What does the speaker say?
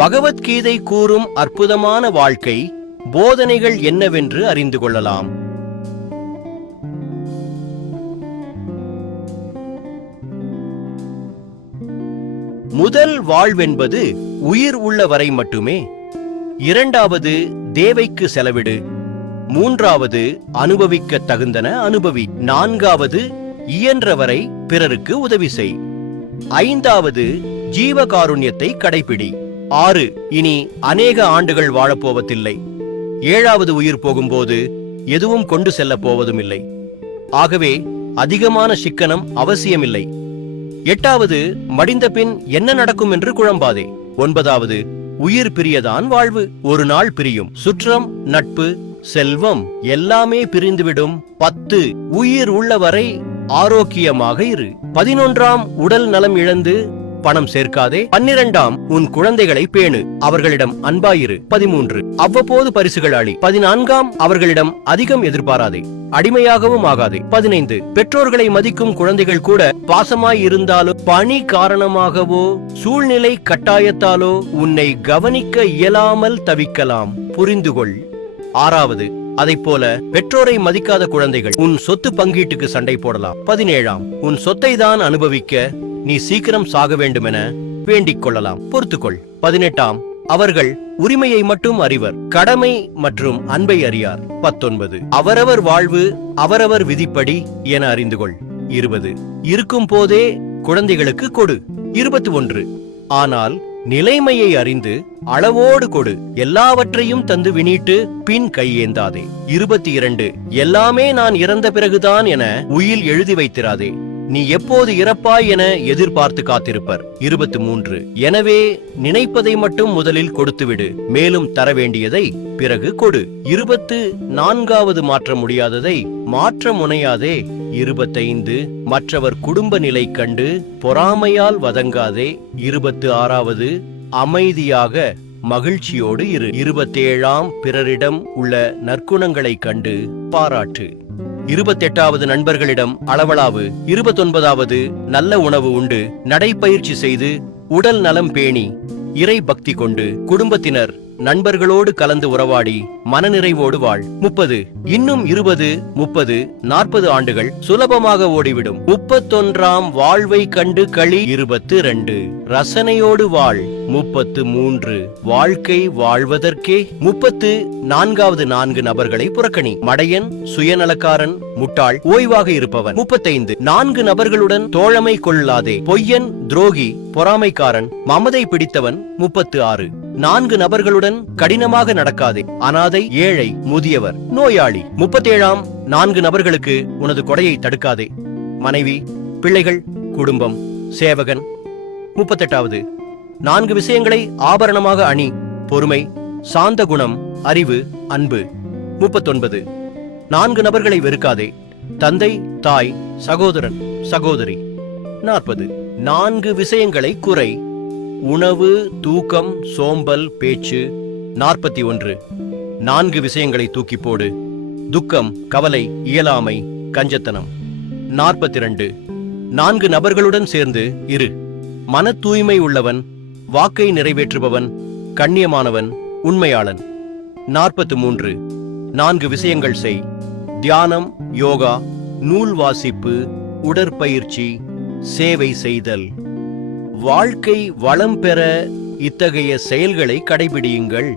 பகவத்கீதை கூறும் அற்புதமான வாழ்க்கை போதனைகள் என்னவென்று அறிந்து கொள்ளலாம். முதல் வாழ்வென்பது உயிர் உள்ள வரை மட்டுமே. இரண்டாவது தேவைக்கு செலவிடு. மூன்றாவது அனுபவிக்க தகுந்தன அனுபவி. நான்காவது இயன்றவரை பிறருக்கு உதவி செய். ஐந்தாவது ஜீவகாருண்யத்தை கடைபிடி. 6 இனி அநேக ஆண்டுகள் வாழப்போவதில்லை. 7வது உயிர் போகும்போது எதுவும் கொண்டு செல்ல போவதும் இல்லை. ஆகவே அதிகமான சிக்கனம் அவசியமில்லை. 8வது மடிந்த பின் என்ன நடக்கும் என்று குழம்பாதே. 9வது உயிர் பிரியதான் வாழ்வு. ஒரு நாள் பிரியும். சுற்றம், நட்பு, செல்வம் எல்லாமே பிரிந்துவிடும். 10 உயிர் உள்ளவரை ஆரோக்கியமாக இரு. 11ஆம் உடல் நலம் இழந்து பணம் சேர்க்காதே. 12ஆம் உன் குழந்தைகளை பேணு, அவர்களிடம் அன்பாயிரு. 13 அவ்வப்போது பரிசுகள் அளி. 14ஆம் அவர்களிடம் அதிகம் எதிர்பாராதே, அடிமையாகவும் ஆகாதே. 15 பெற்றோர்களை மதிக்கும் குழந்தைகள் கூட பாசமாய் இருந்தாலும் பணி காரணமாகவோ சூழ்நிலை கட்டாயத்தாலோ உன்னை கவனிக்க இயலாமல் தவிக்கலாம், புரிந்துகொள். 6வது அதைப்போல பெற்றோரை மதிக்காத குழந்தைகள் உன் சொத்து பங்கீட்டுக்கு சண்டை போடலாம். 17ஆம் உன் சொத்தை தான் அனுபவிக்க நீ சீக்கிரம் சாக வேண்டுமென வேண்டிக் கொள்ளலாம், பொறுத்துக்கொள். 18ஆம் அவர்கள் உரிமையை மட்டும் அறிவர், கடமை மற்றும் அன்பை அறியார். 19 அவரவர் வாழ்வு அவரவர் விதிப்படி என அறிந்துகொள். 20 இருக்கும் போதே குழந்தைகளுக்கு கொடு. 21 ஆனால் நிலைமையை அறிந்து அளவோடு கொடு, எல்லாவற்றையும் தந்து வினிட்டு பின் கையேந்தாதே. 22 எல்லாமே நான் இறந்த பிறகுதான் என உயில் எழுதி வைத்திராதே, நீ எப்போது இறப்பாய் என எதிர்பார்த்து காத்திருப்பர். 23 எனவே நினைப்பதை மட்டும் முதலில் கொடுத்துவிடு, மேலும் தர வேண்டியதை பிறகு கொடு. 24வது மாற்ற முடியாததை மாற்ற முனையாதே. 25 மற்றவர் குடும்ப நிலை கண்டு பொறாமையால் வதங்காதே. 26வது அமைதியாக மகிழ்ச்சியோடு இரு. 27ஆம் பிறரிடம் உள்ள நற்குணங்களை கண்டு பாராட்டு. 28வது நண்பர்களிடம் அளவளாவு. 29வது நல்ல உணவு உண்டு, நடைப்பயிற்சி செய்து உடல் நலம் பேணி இறை பக்தி கொண்டு குடும்பத்தினர் நண்பர்களோடு கலந்து உறவாடி மனநிறைவோடு வாழ். 30 இன்னும் 20, 30, 40 ஆண்டுகள் சுலபமாக ஓடிவிடும். 31ஆம் வாழ்வை கண்டு களி. 22 ரசனையோடு வாழ். 33 வாழ்க்கை வாழ்வதற்கே. 34வது 4 நபர்களை புறக்கணி. மடையன், சுயநலக்காரன், முட்டாள், ஓய்வாக இருப்பவன். 35 4 நபர்களுடன் தோழமை கொள்ளாதே, பொய்யன், துரோகி, பொறாமைக்காரன், மமதை பிடித்தவன். 36 4 நபர்களுடன் கடினமாக நடக்காதே, அனாதை, ஏழை, முதியவர், நோயாளி. 37ஆம் 4 நபர்களுக்கு உனது கொடையை தடுக்காதே, மனைவி, பிள்ளைகள், குடும்பம், சேவகன். 38வது 4 விஷயங்களை ஆபரணமாக அணி, பொறுமை, சாந்த குணம், அறிவு, அன்பு. 39 4 நபர்களை வெறுக்காதே, தந்தை, தாய், சகோதரன், சகோதரி. 40 4 விஷயங்களை குறை, உணவு, தூக்கம், சோம்பல், பேச்சு. 41 4 விஷயங்களை தூக்கி போடு, துக்கம், கவலை, இயலாமை, கஞ்சத்தனம். 42 4 நபர்களுடன் சேர்ந்து இரு, மன தூய்மை உள்ளவன், வாக்கை நிறைவேற்றுபவன், கண்ணியமானவன், உண்மையாளன். 43 4 விஷயங்கள் செய், தியானம், யோகா, நூல் வாசிப்பு, உடற்பயிற்சி, சேவை செய்தல். வாழ்க்கை வளம் பெற இத்தகைய செயல்களை கடைபிடியுங்கள்.